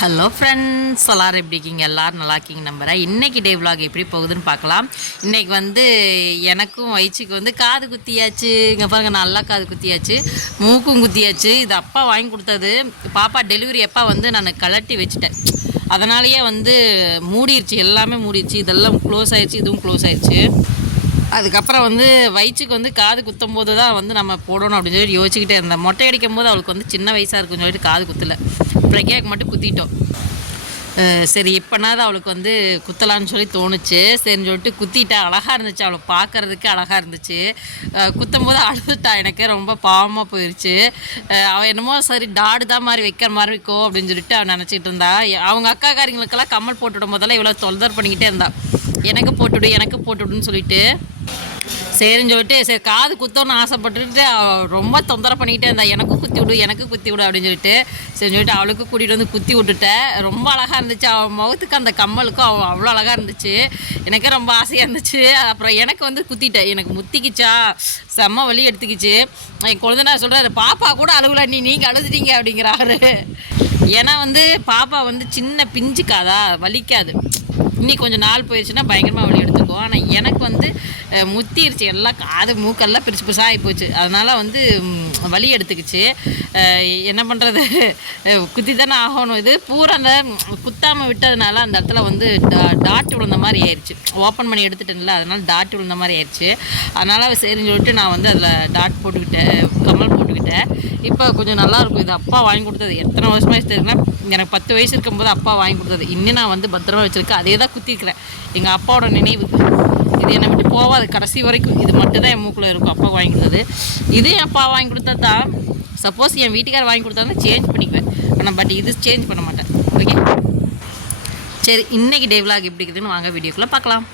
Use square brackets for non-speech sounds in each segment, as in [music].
Hello friends எல்லோரும் எப்படி இருக்கீங்க? எல்லோரும் நல்லா இருக்கீங்க நம்புகிறேன் இன்றைக்கி டே விலாக் எப்படி போகுதுன்னு பார்க்கலாம். இன்றைக்கி வந்து எனக்கும் வயிற்றுக்கு வந்து காது குத்தியாச்சு. இங்கே பாருங்க நல்லா காது குத்தியாச்சு. மூக்கும் குத்தியாச்சு. இது அப்பா வாங்கி கொடுத்தது. பாப்பா டெலிவரி அப்பா வந்து நான் கலட்டி வச்சுட்டேன். அதனாலேயே வந்து மூடிருச்சு. எல்லாமே மூடிடுச்சு இதெல்லாம் க்ளோஸ் ஆயிடுச்சு இதுவும் க்ளோஸ் ஆயிடுச்சு அதுக்கப்புறம் வந்து வயிற்றுக்கு வந்து காது குத்தும் போது தான் வந்து நம்ம போடணும் அப்படின்னு சொல்லி யோசிச்சுக்கிட்டே இருந்தேன். மொட்டை அடிக்கும் போது அவளுக்கு வந்து சின்ன வயசாக இருக்குன்னு சொல்லிட்டு காது குத்தலை. பிரக்யாக்கு மட்டும் குத்திட்டோம். சரி இப்போனாவது அவளுக்கு வந்து குத்தலான்னு சொல்லி தோணுச்சு. சரின்னு சொல்லிட்டு குத்திட்டா. அழகாக இருந்துச்சு அவளை பார்க்கறதுக்கு அழகாக இருந்துச்சு. குத்தும் போது அழுதுட்டா. எனக்கு ரொம்ப பாவமாக போயிடுச்சு அவள் என்னமோ சரி டாடு தான் மாதிரி வைக்கிற மாதிரி இருக்கோ அப்படின்னு சொல்லிட்டு அவள் நினச்சிட்டு இருந்தா. அவங்க அக்காக்காரிங்களுக்கெல்லாம் கம்மல் போட்டுவிடும் போதெல்லாம் இவ்வளோ தொல்தர் பண்ணிக்கிட்டே இருந்தாள் எனக்கு போட்டுவிடு எனக்கு போட்டுவிடுன்னு சொல்லிட்டு சரின்னு சொல்லிட்டு சரி காது குத்தோன்னு ஆசைப்பட்டுட்டு ரொம்ப தொந்தரவு பண்ணிக்கிட்டே இருந்தா எனக்கும் குத்தி விடு எனக்கு குத்தி விடு அப்படின்னு சொல்லிட்டு சரி சொல்லிட்டு அவளுக்கு கூட்டிகிட்டு வந்து குத்தி விட்டுட்டேன் ரொம்ப அழகாக இருந்துச்சு. அவள் முகத்துக்கு அந்த கம்மலுக்கும் அவள் அவ்வளோ அழகாக இருந்துச்சு. எனக்கே ரொம்ப ஆசையாக இருந்துச்சு. அப்புறம் எனக்கு வந்து குத்திட்டேன் எனக்கு முத்திக்கிச்சா செம்ம வலி எடுத்துக்கிச்சு. என் குழந்தைனா சொல்கிறாரு பாப்பா கூட அழுகல நீ நீங்கள் அழுதுட்டீங்க அப்படிங்கிறாரு. ஏன்னா வந்து பாப்பா வந்து சின்ன பிஞ்சுக்காதா வலிக்காது. இன்னி கொஞ்சம் நாள் போயிடுச்சுன்னா பயங்கரமாக வலி எடுத்துக்கும். ஆனால் எனக்கு வந்து அஹ், முத்திருச்சு. எல்லாம் காது மூக்கெல்லாம் பெருசு பெருசாக ஆகி போச்சு அதனால் வந்து வழி வலி எடுத்துக்கிச்சு. என்ன பண்ணுறது குத்தி தானே ஆகணும். இது பூரா அந்த குத்தாமல் விட்டதுனால அந்த இடத்துல வந்து டா- டாட் விழுந்த மாதிரி ஆயிடுச்சு ஓப்பன் பண்ணி எடுத்துட்டேன்ல அதனால் டாட் விழுந்த மாதிரி ஆயிடுச்சு அதனால் சரின்னு சொல்லிட்டு நான் வந்து அதில் டாட் போட்டுக்கிட்டேன் கமல் போட்டுக்கிட்டேன். இப்போ கொஞ்சம் நல்லா இருக்கும். இது அப்பா வாங்கி கொடுத்தது. எத்தனை வருஷமாக தெரியுதுன்னா எனக்கு பத்து வயசு இருக்கும்போது அப்பா வாங்கி கொடுத்தது. இன்னும் நான் வந்து பத்திரமா வச்சுருக்கேன். அதே தான் குத்திருக்கிறேன். எங்கள் அப்பாவோட நினைவுக்கு இது என்னை விட்டு போகாது கடைசி வரைக்கும் இது மட்டும் தான் என் மூக்கில் இருக்கும். அப்பா வாங்கி கொடுத்தது. இது என் அப்பா வாங்கி கொடுத்தா தான் சப்போஸ் என் வீட்டுக்காரர் வாங்கி கொடுத்தா சேஞ்ச் பண்ணிக்குவேன். ஆனால் பட் இது சேஞ்ச் பண்ண மாட்டேன். ஓகே சரி இன்றைக்கி டே விலாக் எப்படி இருக்குதுன்னு வாங்க வீடியோக்குள்ளே பார்க்கலாம்.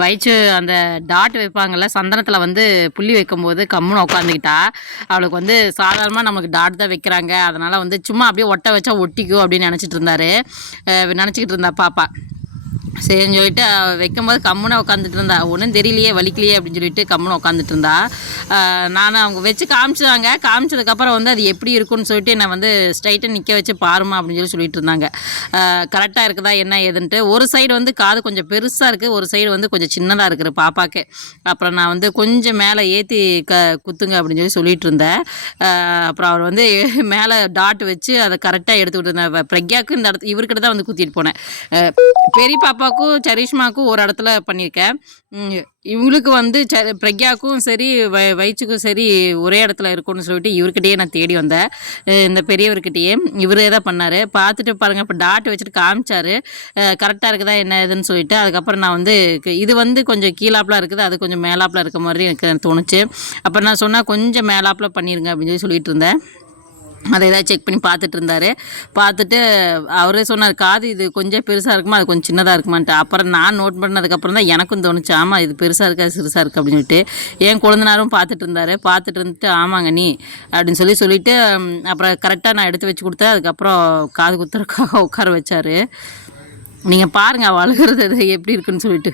வயிற்று அந்த டாட் வைப்பாங்கல்ல சந்தனத்தில் வந்து புள்ளி வைக்கும்போது கம்முன்னு உட்காந்துக்கிட்டா அவளுக்கு வந்து சாதாரணமாக நமக்கு டாட் தான் வைக்கிறாங்க. அதனால் வந்து சும்மா அப்படியே ஒட்ட வச்சா ஒட்டிக்கும் அப்படின்னு நினச்சிட்டு இருந்தாரு. நினச்சிக்கிட்டு இருந்தா பாப்பா. சரின்னு சொல்லிட்டு வைக்கும்போது கம்முன்னு உட்காந்துட்டு இருந்தா. ஒன்றும் தெரியலையே வலிக்கலையே அப்படின்னு சொல்லிட்டு கம்முன்னு உட்காந்துட்டு இருந்தா. நான் அவங்க வச்சு காமிச்சாங்க. காமிச்சதுக்கப்புறம் வந்து அது எப்படி இருக்குன்னு சொல்லிட்டு என்னை வந்து ஸ்ட்ரைட்டாக நிற்க வச்சு பாருமா அப்படின்னு சொல்லி சொல்லிட்டு இருந்தாங்க. கரெக்டாக இருக்குதா என்ன ஏதுன்ட்டு. ஒரு சைடு வந்து காது கொஞ்சம் பெருசாக இருக்குது ஒரு சைடு வந்து கொஞ்சம் சின்னதாக இருக்குது பாப்பாக்கு. அப்புறம் நான் வந்து கொஞ்சம் மேலே ஏற்றி க குத்துங்க அப்படின்னு சொல்லி சொல்லிட்டு இருந்தேன் அப்புறம் அவர் வந்து மேலே டாட் வச்சு அதை கரெக்டாக எடுத்துக்கிட்டு இருந்தேன் பிரக்யாவுக்கு இந்த இடத்து இவர்கிட்ட தான் வந்து குத்திட்டு போனேன். பெரிய பாப்பா பாப்பாவுக்கும் சரிஷ்மாவுக்கும் ஒரு இடத்துல பண்ணியிருக்கேன். இவங்களுக்கு வந்து ச பிரக்யாவுக்கும் சரி வ வயிற்றுக்கும் சரி ஒரே இடத்துல இருக்கும்னு சொல்லிட்டு இவர்கிட்டயே நான் தேடி வந்தேன். இந்த பெரியவர்கிட்டயே. இவரே தான் பண்ணார். பார்த்துட்டு பாருங்கள் இப்போ டாட் வச்சுட்டு காமிச்சாரு. கரெக்டாக இருக்குதா என்ன ஏதுன்னு சொல்லிட்டு அதுக்கப்புறம் நான் வந்து இது வந்து கொஞ்சம் கீழாப்பில் இருக்குது அது கொஞ்சம் மேலாப்பில் இருக்க மாதிரி எனக்கு தோணுச்சு. அப்புறம் நான் சொன்னால் கொஞ்சம் மேலாப்பில் பண்ணிடுங்க அப்படின்னு சொல்லி சொல்லிட்டு இருந்தேன். அதை ஏதாவது செக் பண்ணி பார்த்துட்டு இருந்தார். பார்த்துட்டு அவரே சொன்னார் காது இது கொஞ்சம் பெருசாக இருக்குமா? அது கொஞ்சம் சின்னதாக இருக்குமான்ட்டு. அப்புறம் நான் நோட் பண்ணதுக்கப்புறம் தான் எனக்கும் தோணுச்சு ஆமாம் இது பெருசாக இருக்கா சிறுசாக இருக்குது அப்படின்னு சொல்லிட்டு என் குழந்தைனாரும் பார்த்துட்டு இருந்தாரு. பார்த்துட்டு இருந்துட்டு ஆமாங்க நீ அப்படின்னு சொல்லி சொல்லிவிட்டு அப்புறம் கரெக்டாக நான் எடுத்து வச்சு கொடுத்தேன். அதுக்கப்புறம் காது குத்துறதுக்காக உட்கார வச்சார். நீங்கள் பாருங்கள் அவள் அழுகிறது அது எப்படி இருக்குன்னு சொல்லிட்டு.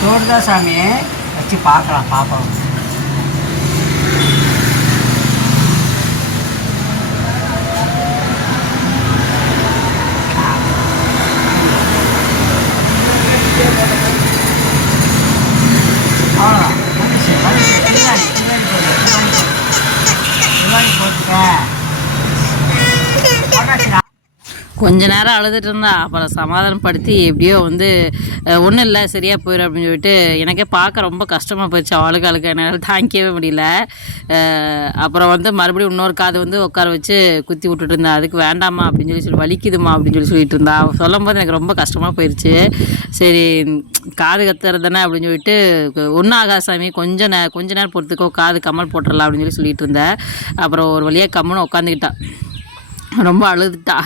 தோடுதா சாமியை வச்சு பார்க்கலாம் பாப்போம் அவ்வளோதான் வந்துச்சு வந்துச்சு பின்னாடி பின்னாடி போடு பின்னாடி போடு பின்னாடி போட்டுக்க போட்டாச்சுடா. கொஞ்ச நேரம் அழுதுட்டு இருந்தா அப்புறம் சமாதானப்படுத்தி எப்படியோ வந்து ஒன்றும் இல்லை சரியாக போயிடும் அப்படின்னு சொல்லிட்டு எனக்கே பார்க்க ரொம்ப கஷ்டமாக போயிடுச்சு அவளுக்கு அழுக்க என்னால் தாங்கிக்கவே முடியல. அப்புறம் வந்து மறுபடியும் இன்னொரு காது வந்து உட்கார வச்சு குத்தி விட்டுட்டு இருந்தா அதுக்கு வேண்டாமா அப்படின்னு சொல்லி சொல்லி வலிக்குதுமா அப்படின்னு சொல்லி சொல்லிட்டு இருந்தா. அவ சொல்லும் போது எனக்கு ரொம்ப கஷ்டமாக போயிடுச்சு சரி காது கத்துறது தானே அப்படின்னு சொல்லிட்டு ஒன்றும் ஆகா சாமி கொஞ்சம் நே கொஞ்ச நேரம் பொறுத்துக்கோ காது கமல் போட்டுடலாம் அப்படின்னு சொல்லி சொல்லிட்டு இருந்தேன். அப்புறம் ஒரு வழியாக கம்முன்னு உட்காந்துக்கிட்டான் ரொம்ப அழுதுட்டா.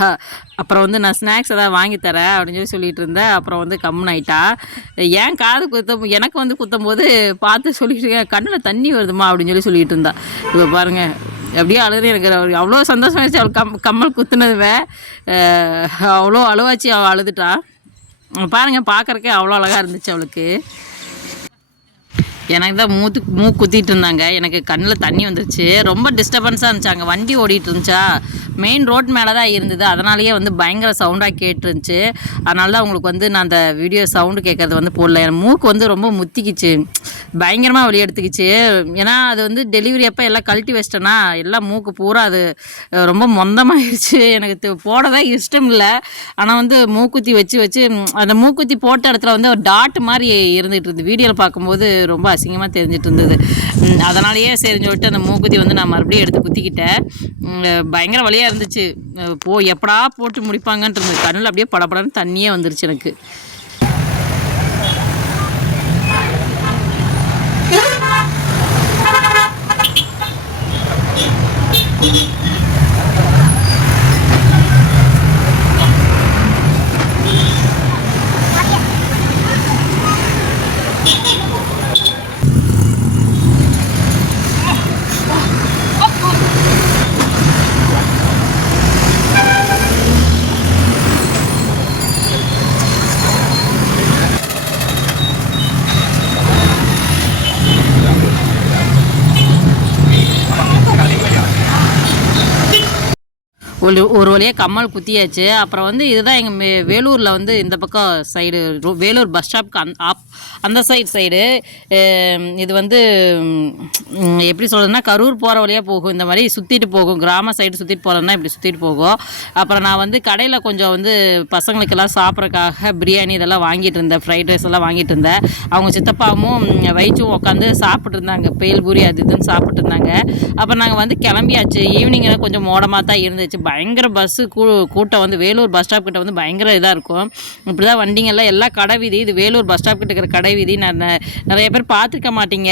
அப்புறம் வந்து நான் ஸ்நாக்ஸ் ஏதாவது வாங்கி தரேன் அப்படின்னு சொல்லி சொல்லிட்டு இருந்தேன். அப்புறம் வந்து கம்முன்னு ஆயிட்டா. ஏன் காது குத்தம் எனக்கு வந்து குத்தும் போது பார்த்து சொல்லிட்டு இருக்கேன் கண்ணில் தண்ணி வருதுமா? அப்படின்னு சொல்லி சொல்லிட்டு இருந்தா. இப்போ பாருங்க அப்படியே அழுது எனக்கு அவ்வளோ சந்தோஷமாகிடுச்சு அவள் கம் கம்மல் குத்துனதுவே அவ்வளோ அழுவாச்சு அவள் அழுதுட்டா. பாருங்கள் பார்க்குறக்கே அவ்வளோ அழகாக இருந்துச்சு அவளுக்கு. எனக்கு தான் மூத்து மூ குத்திட்டு இருந்தாங்க. எனக்கு கண்ணில் தண்ணி வந்துருச்சு. ரொம்ப டிஸ்டர்பன்ஸாக இருந்துச்சு. அங்கே வண்டி ஓடிட்டு இருந்துச்சா? மெயின் ரோட் மேலே தான் இருந்தது. அதனாலேயே வந்து பயங்கர சவுண்டாக கேட்டுருந்துச்சு. அதனால தான் உங்களுக்கு வந்து நான் அந்த வீடியோ சவுண்டு கேட்குறது வந்து போடல. என் மூக்கு வந்து ரொம்ப முத்திக்கிச்சு. பயங்கரமாக வழி எடுத்துக்கிச்சு. ஏன்னா அது வந்து டெலிவரி அப்போ எல்லாம் கழட்டி வச்சிட்டேன்னா எல்லாம் மூக்கு பூரா அது ரொம்ப மொந்தமாகிடுச்சு எனக்கு போடதான் இஷ்டம் இல்லை ஆனால் வந்து மூக்குத்தி வச்சு வச்சு அந்த மூக்குத்தி போட்ட இடத்துல வந்து ஒரு டாட் மாதிரி இருந்துகிட்டு இருந்து வீடியோவில் பார்க்கும்போது ரொம்ப அசிங்கமாக தெரிஞ்சிட்டு இருந்தது. அதனாலேயே சரின்னு சொல்லிட்டு அந்த மூக்குத்தி வந்து நான் மறுபடியும் எடுத்து குத்திக்கிட்டேன். பயங்கர வழியாக இருந்துச்சு. போ எப்படா போட்டு முடிப்பாங்கன்ட்டு இருந்தது. கண்ணில் அப்படியே படபடன்னு தண்ணியே வந்துருச்சு எனக்கு. ஒரு ஒரு வழியாக கம்மல் குத்தியாச்சு. அப்புறம் வந்து இதுதான் எங்கள் வேலூரில் வந்து இந்த பக்கம் சைடு வேலூர் பஸ் ஸ்டாப்க்கு அந் ஆப் அந்த சைடு சைடு இது வந்து எப்படி சொல்கிறதுனா கரூர் போகிற வழியாக போகும். இந்த மாதிரி சுற்றிட்டு போகும். கிராம சைடு சுற்றிட்டு போகிறதுனா இப்படி சுற்றிட்டு போகும். அப்புறம் நான் வந்து கடையில் கொஞ்சம் வந்து பசங்களுக்கெல்லாம் சாப்பிட்றக்காக பிரியாணி இதெல்லாம் வாங்கிட்டு இருந்தேன். ஃப்ரைட் ரைஸ் எல்லாம் வாங்கிட்டு இருந்தேன். அவங்க சித்தப்பாவும் வயிற்றும் உட்காந்து சாப்பிட்டு இருந்தாங்க. பேல்பூரி அது இதுன்னு சாப்பிட்டு இருந்தாங்க. அப்போ நாங்கள் வந்து கிளம்பியாச்சு. ஈவினிங்கில் கொஞ்சம் மோடமாக தான் இருந்துச்சு. பயங்கர பஸ்ஸு கூ கூட்டம் வந்து வேலூர் பஸ் ஸ்டாப் கிட்ட வந்து பயங்கர இதாக இருக்கும். இப்படி தான் வண்டிங்கெல்லாம் எல்லாம் கடை வீதி இது வேலூர் பஸ் ஸ்டாப் கிட்ட இருக்கிற கடை வீதி நான் நிறைய பேர் பார்த்துருக்க மாட்டீங்க.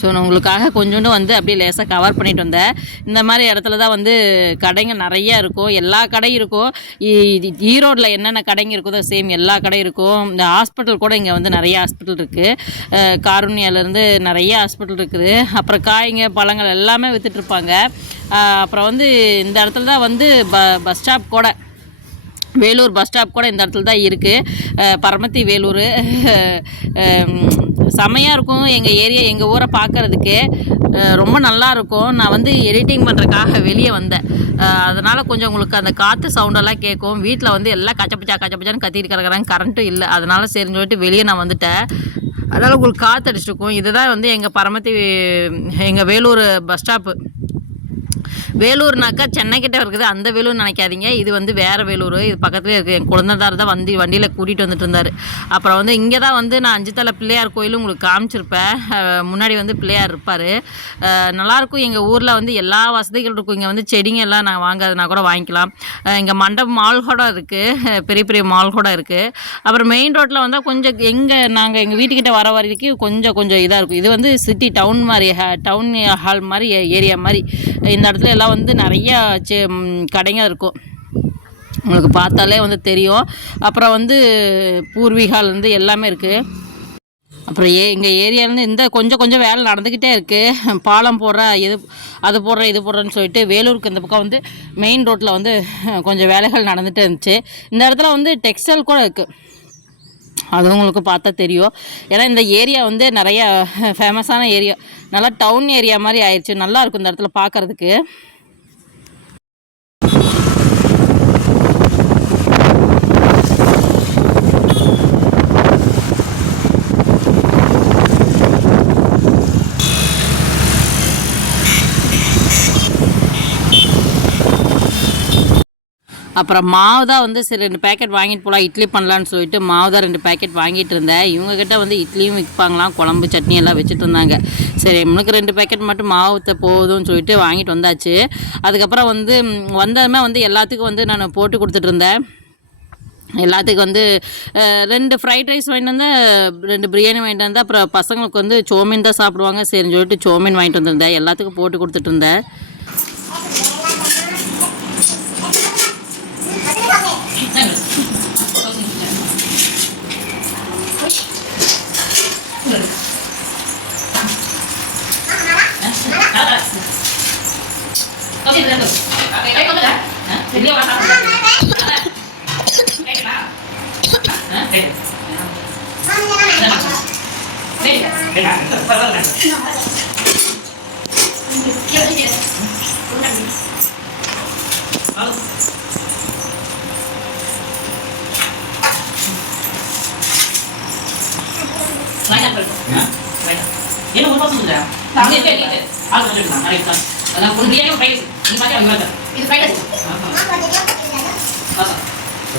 ஸோ நான் உங்களுக்காக கொஞ்சோண்டு வந்து அப்படியே லேசாக கவர் பண்ணிட்டு வந்தேன். இந்த மாதிரி இடத்துல தான் வந்து கடைங்க நிறைய இருக்கும். எல்லா கடையும் இருக்கும். ஈ- ஈரோட்டில் என்னென்ன கடைங்க இருக்குதோ சேம் எல்லா கடையும் இருக்கும். இந்த ஹாஸ்பிட்டல் கூட இங்கே வந்து நிறைய ஹாஸ்பிட்டல் இருக்குது காருண்யாலேருந்து நிறைய ஹாஸ்பிட்டல் இருக்குது. அப்புறம் காய்ங்க பழங்கள் எல்லாமே விற்றுட்ருப்பாங்க அப்புறம் வந்து இந்த இடத்துல தான் வந்து ப பஸ் ஸ்டாப் கூட வேலூர் பஸ் ஸ்டாப் கூட இந்த இடத்துல தான் இருக்குது பரமத்தி வேலூர். செமையாக இருக்கும் எங்கள் ஏரியா எங்கள் ஊரை பார்க்குறதுக்கு. ரொம்ப நல்லா இருக்கும். நான் வந்து எடிட்டிங் பண்ணுறதுக்காக வெளியே வந்தேன். அதனால் கொஞ்சம் உங்களுக்கு அந்த காற்று சவுண்டெல்லாம் கேட்கும். வீட்டில் வந்து எல்லாம் கச்சப்பச்சா கச்சப்பச்சான்னு கத்திட்டு கிடக்குறாங்க கரண்ட்டும் இல்லை. அதனால் சரின்னு சொல்லிட்டு வெளியே நான் வந்துட்டேன். அதனால் உங்களுக்கு காற்று அடிச்சிருக்கும் இதுதான் வந்து எங்கள் பரமத்தி எங்கள் வேலூர் பஸ் ஸ்டாப்பு வேலூர்னாக்கா சென்னை கிட்ட இருக்குது. அந்த வேலூர் நினைக்காதீங்க. இது வந்து வேறு வேலூர். இது பக்கத்துலேயே இருக்குது என் குழந்தைதார் தான் வந்து வண்டியில் கூட்டிகிட்டு வந்துட்டு இருந்தார். அப்புறம் வந்து இங்கே தான் வந்து நான் அஞ்சு தலை பிள்ளையார் கோயிலும் உங்களுக்கு காமிச்சிருப்பேன். முன்னாடி வந்து பிள்ளையார் இருப்பார். நல்லாயிருக்கும் எங்கள் ஊரில் வந்து எல்லா வசதிகள் இருக்கும். இங்கே வந்து செடிங்க எல்லாம் நான் வாங்காதுனா கூட வாங்கிக்கலாம். இங்கே மண்டபம் மால் கூட இருக்குது பெரிய பெரிய மால் கூட இருக்குது அப்புறம் மெயின் ரோட்டில் வந்தால் கொஞ்சம் எங்கே நாங்கள் எங்கள் வீட்டுக்கிட்ட வர வரைக்கும் கொஞ்சம் கொஞ்சம் இதாக இருக்கும். இது வந்து சிட்டி டவுன் மாதிரி டவுன் ஹால் மாதிரி ஏரியா மாதிரி. இந்த இடத்துல இதெல்லாம் வந்து நிறையா செ- கடைங்க இருக்கும். உங்களுக்கு பார்த்தாலே வந்து தெரியும். அப்புறம் வந்து பூர்வீகால் வந்து எல்லாமே இருக்குது அப்புறம் ஏ எங்கள் ஏரியாலேருந்து இந்த கொஞ்சம் கொஞ்சம் வேலை நடந்துக்கிட்டே இருக்குது பாலம் போடுற இது அது போடுற இது போடுறேன்னு சொல்லிட்டு வேலூருக்கு இந்த பக்கம் வந்து மெயின் ரோட்டில் வந்து கொஞ்சம் வேலைகள் நடந்துகிட்டே இருந்துச்சு. இந்த இடத்துல வந்து டெக்ஸ்டைல் கூட இருக்குது அது உங்களுக்கு பார்த்தா தெரியும். ஏன்னா இந்த ஏரியா வந்து நிறையா ஃபேமஸான ஏரியா. நல்லா டவுன் ஏரியா மாதிரி ஆயிடுச்சு நல்லாயிருக்கும் இந்த இடத்துல பார்க்கறதுக்கு. அப்புறம் மாவு தான் வந்து சரி ரெண்டு பேக்கெட் வாங்கிட்டு போகலாம் இட்லி பண்ணலான்னு சொல்லிட்டு மாவு தான் ரெண்டு பேக்கெட் வாங்கிட்டு இருந்தேன். இவங்கக்கிட்ட வந்து இட்லியும் விற்பாங்களாம் குழம்பு சட்னி எல்லாம் வச்சுட்டு இருந்தாங்க. சரி நம்மளுக்கு ரெண்டு பேக்கெட் மட்டும் மாவு போதும்னு சொல்லிட்டு வாங்கிட்டு வந்தாச்சு. அதுக்கப்புறம் வந்து வந்ததுமே வந்து எல்லாத்துக்கும் வந்து நான் போட்டு கொடுத்துட்டு இருந்தேன். எல்லாத்துக்கும் வந்து ரெண்டு ஃப்ரைட் ரைஸ் வாங்கிட்டு வந்தேன் ரெண்டு பிரியாணி வாங்கிட்டு வந்தேன். அப்புறம் பசங்களுக்கு வந்து சோமின் தான் சாப்பிடுவாங்க சரின்னு சொல்லிட்டு சோமின் வாங்கிட்டு வந்திருந்தேன். எல்லாத்துக்கும் போட்டு கொடுத்துட்டு இருந்தேன். என்ன ஒரு பாசம் இல்லையா அங்கே இருக்கு ஆள் வச்சிருக்கலாம் நாளைக்கு அதான் ஒரு பிரியாணி ஃப்ரைட் ரைஸ் இது fried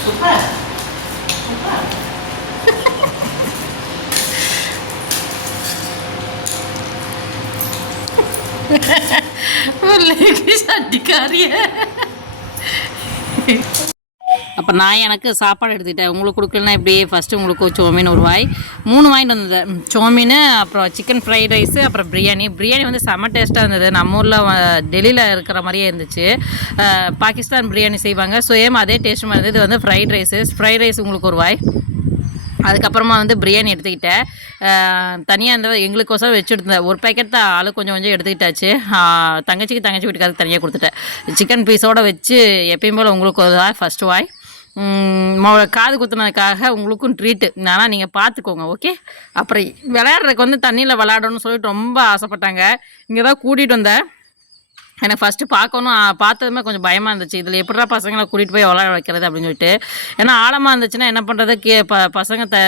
Super. [laughs] Boleh bisa dikari ya. அப்போ நான் எனக்கு சாப்பாடு எடுத்துக்கிட்டேன். உங்களுக்கு கொடுக்கலன்னா இப்படியே ஃபஸ்ட்டு உங்களுக்கு சோமீன் ஒரு வாய். மூணு வாங்கிட்டு வந்தது. சோமீன் அப்புறம் சிக்கன் ஃப்ரைட் ரைஸு அப்புறம் பிரியாணி பிரியாணி வந்து செம்ம டேஸ்ட்டாக இருந்தது. நம்ம ஊரில் டெல்லியில் இருக்கிற மாதிரியே இருந்துச்சு. பாகிஸ்தான் பிரியாணி செய்வாங்க. ஸோ ஏம் அதே டேஸ்ட் மாதிரி இருந்தது? இது வந்து ஃப்ரைட் ரைஸு ஃப்ரைட் ரைஸ் உங்களுக்கு ஒரு வாய். அதுக்கப்புறமா வந்து பிரியாணி எடுத்துக்கிட்டேன். தனியாக அந்த எங்களுக்கோசரம் வச்சுருந்தேன். ஒரு பேக்கெட் தான் ஆளு கொஞ்சம் கொஞ்சம் எடுத்துக்கிட்டாச்சு. தங்கச்சிக்கு தங்கச்சி வீட்டுக்காரருக்கு தனியாக கொடுத்துட்டேன். சிக்கன் பீஸோடு வச்சு எப்பயும் போல் உங்களுக்கு ஒரு வாய் ஃபஸ்ட்டு வாய். காது குத்துனதுக்காக உங்களுக்கும் ட்ரீட்டு ஆனால் நீங்கள் பார்த்துக்கோங்க ஓகே அப்புறம் விளையாடுறதுக்கு வந்து தண்ணியில் விளையாடணும்னு சொல்லிட்டு ரொம்ப ஆசைப்பட்டாங்க. இங்கே தான் கூட்டிகிட்டு வந்தேன். எனக்கு ஃபஸ்ட்டு பார்க்கணும் பார்த்ததுமே கொஞ்சம் பயமாக இருந்துச்சு. இதில் எப்படிடா பசங்களை கூட்டிகிட்டு போய் விளையாட வைக்கிறது அப்படின்னு சொல்லிட்டு. ஏன்னா ஆழமாக இருந்துச்சுன்னா என்ன பண்ணுறது கே ப பசங்க த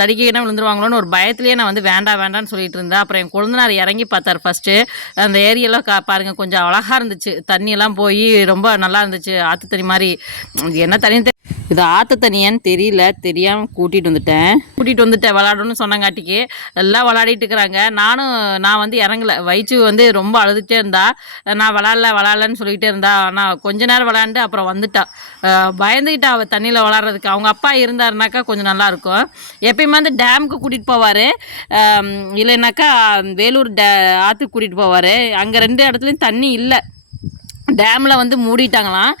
தடிக்கிட்டே விழுந்துருவாங்களோன்னு ஒரு பயத்துலேயே நான் வந்து வேண்டாம் வேண்டாம்னு சொல்லிட்டு இருந்தேன். அப்புறம் என் கொழுந்தனார் இறங்கி பார்த்தார் ஃபஸ்ட்டு அந்த ஏரியெல்லாம் கா பாருங்கள் கொஞ்சம் அழகாக இருந்துச்சு. தண்ணியெல்லாம் போய் ரொம்ப நல்லா இருந்துச்சு. ஆற்று தண்ணி மாதிரி என்ன தண்ணி இது ஆற்று தண்ணியான்னு தெரியல தெரியாமல் கூட்டிகிட்டு வந்துட்டேன். கூட்டிகிட்டு வந்துட்டேன் விளாடணும்னு சொன்னங்காட்டிக்கு. எல்லாம் விளாடிட்டு இருக்கிறாங்க. நானும் நான் வந்து இறங்கல. வயிற்று வந்து ரொம்ப அழுதுகிட்டே இருந்தா நான் விளாட்ல விளாட்லன்னு சொல்லிக்கிட்டே இருந்தா ஆனால் கொஞ்ச நேரம் விளாண்டு அப்புறம் வந்துட்டா. பயந்துக்கிட்டா அவள் தண்ணியில் விளாட்றதுக்கு அவங்க அப்பா இருந்தாருனாக்கா கொஞ்சம் நல்லாயிருக்கும் எப்பயுமே வந்து டேமுக்கு கூட்டிகிட்டு போவார். இல்லைனாக்கா வேலூர் டே ஆற்றுக்கு கூட்டிகிட்டு போவார். அங்கே ரெண்டு இடத்துலையும் தண்ணி இல்லை. டேமில் வந்து மூடிட்டாங்களாம்.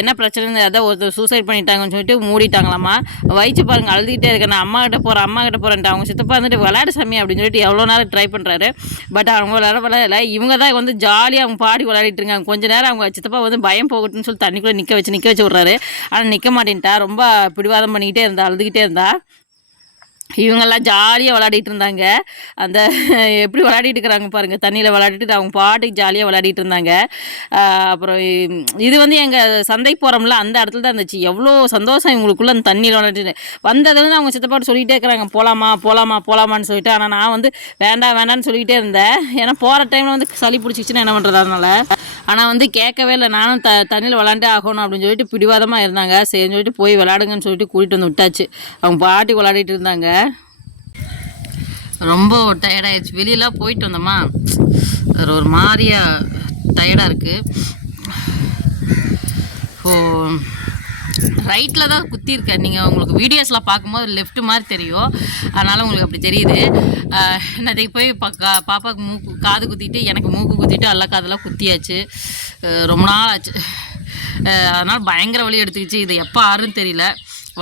என்ன பிரச்சனை அதான் ஒருத்தர் சூசைட் பண்ணிட்டாங்கன்னு சொல்லிட்டு மூடிட்டாங்களாம்மா வயிற்று பாருங்க அழுதுகிட்டே இருக்கேன் நான் அம்மா கிட்ட போகிறேன் அம்மா கிட்ட போகிறேன்ட்டு அவங்க சித்தப்பா வந்துட்டு விளையாடு சாமி அப்படின்னு சொல்லிட்டு எவ்வளோ நேரம் ட்ரை பண்ணுறாரு பட் அவங்க விளையாட விளையாடல. இவங்க தான் வந்து ஜாலியாக அவங்க பாடி விளையாடிட்டு இருக்காங்க. கொஞ்ச நேரம் அவங்க சித்தப்பா வந்து பயம் போகட்டுன்னு சொல்லி தண்ணிக்குள்ளே நிற்க வச்சு நிற்க வச்சு விட்றாரு. ஆனால் நிற்க மாட்டேன்ட்டா. ரொம்ப பிடிவாதம் பண்ணிக்கிட்டே இருந்தா அழுதுகிட்டே இருந்தா. இவங்கெல்லாம் ஜாலியாக விளையாடிட்டு இருந்தாங்க. அந்த [laughs] எப்படி விளையாடிட்டு இருக்கிறாங்க பாருங்கள் தண்ணியில் விளையாடிட்டு அவங்க பாட்டுக்கு ஜாலியாக விளையாடிட்டு இருந்தாங்க. அப்புறம் இது வந்து எங்கள் சந்தை போகிறோம்ல அந்த இடத்துல தான் இருந்துச்சு. எவ்வளோ சந்தோஷம் இவங்களுக்குள்ளே அந்த தண்ணியில் விளையாடிட்டு. வந்ததுலேருந்து அவங்க சித்தப்பாட்டு சொல்லிகிட்டே இருக்கிறாங்க போகலாமா போகலாமா போகலாமான்னு சொல்லிட்டு. ஆனால் நான் வந்து வேண்டாம் வேண்டாம்னு சொல்லிக்கிட்டே இருந்தேன். ஏன்னா போகிற டைமில் வந்து சளி பிடிச்சிச்சின்னா என்ன பண்ணுறது அதனால். ஆனால் வந்து கேட்கவே இல்லை. நானும் த தண்ணியில் விளாண்டே ஆகணும் அப்படின்னு சொல்லிட்டு பிடிவாதமாக இருந்தாங்க. சரின்னு சொல்லிட்டு போய் விளாடுங்கன்னு சொல்லிட்டு கூட்டிகிட்டு வந்து விட்டாச்சு. அவங்க பாட்டி விளையாடிட்டு இருந்தாங்க. ரொம்ப டயர்டாயிடுச்சு வெளியெல்லாம் போயிட்டு வந்தோமா? அது ஒரு மாதிரியா டயர்டாக இருக்குது ஓ ரைட்டில் தான் குத்திருக்கேன் நீங்கள் உங்களுக்கு வீடியோஸ்லாம் பார்க்கும்போது லெஃப்ட் மாதிரி தெரியும். அதனால் உங்களுக்கு அப்படி தெரியுது. ஆஹ் போய் பக்கா பாப்பாவுக்கு மூக்கு காது குத்திட்டு எனக்கு மூக்கு குத்திட்டு எல்லா காதெல்லாம் குத்தியாச்சு. ரொம்ப நாள் ஆச்சு. அதனால் பயங்கர வழி எடுத்துக்கிச்சு. இது எப்போ ஆறுன்னு தெரியல.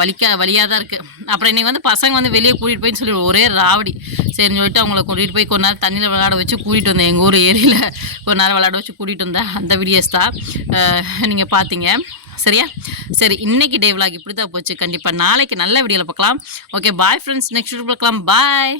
வலிக்க வழியாக தான் இருக்குது அப்புறம் இன்றைக்கி வந்து பசங்க வந்து வெளியே கூட்டிகிட்டு போயின்னு சொல்லி ஒரே ராவடி. சரின்னு சொல்லிட்டு அவங்கள கூட்டிகிட்டு போய் கொஞ்ச நேரம் தண்ணியில் விளையாட வச்சு கூட்டிகிட்டு வந்தேன். எங்கள் ஊர் ஏரியில் கொஞ்ச நேரம் விளையாட வச்சு கூட்டிகிட்டு வந்தேன். அந்த வீடியோஸ் தான். நீங்கள் பார்த்தீங்க சரியா? சரி இன்னைக்கு டே vlog இப்படி தான் போச்சு. கண்டிப்பாக நாளைக்கு நல்ல வீடியோவில் பார்க்கலாம். ஓகே பாய் ஃப்ரெண்ட்ஸ் நெக்ஸ்ட் பார்க்கலாம். பாய்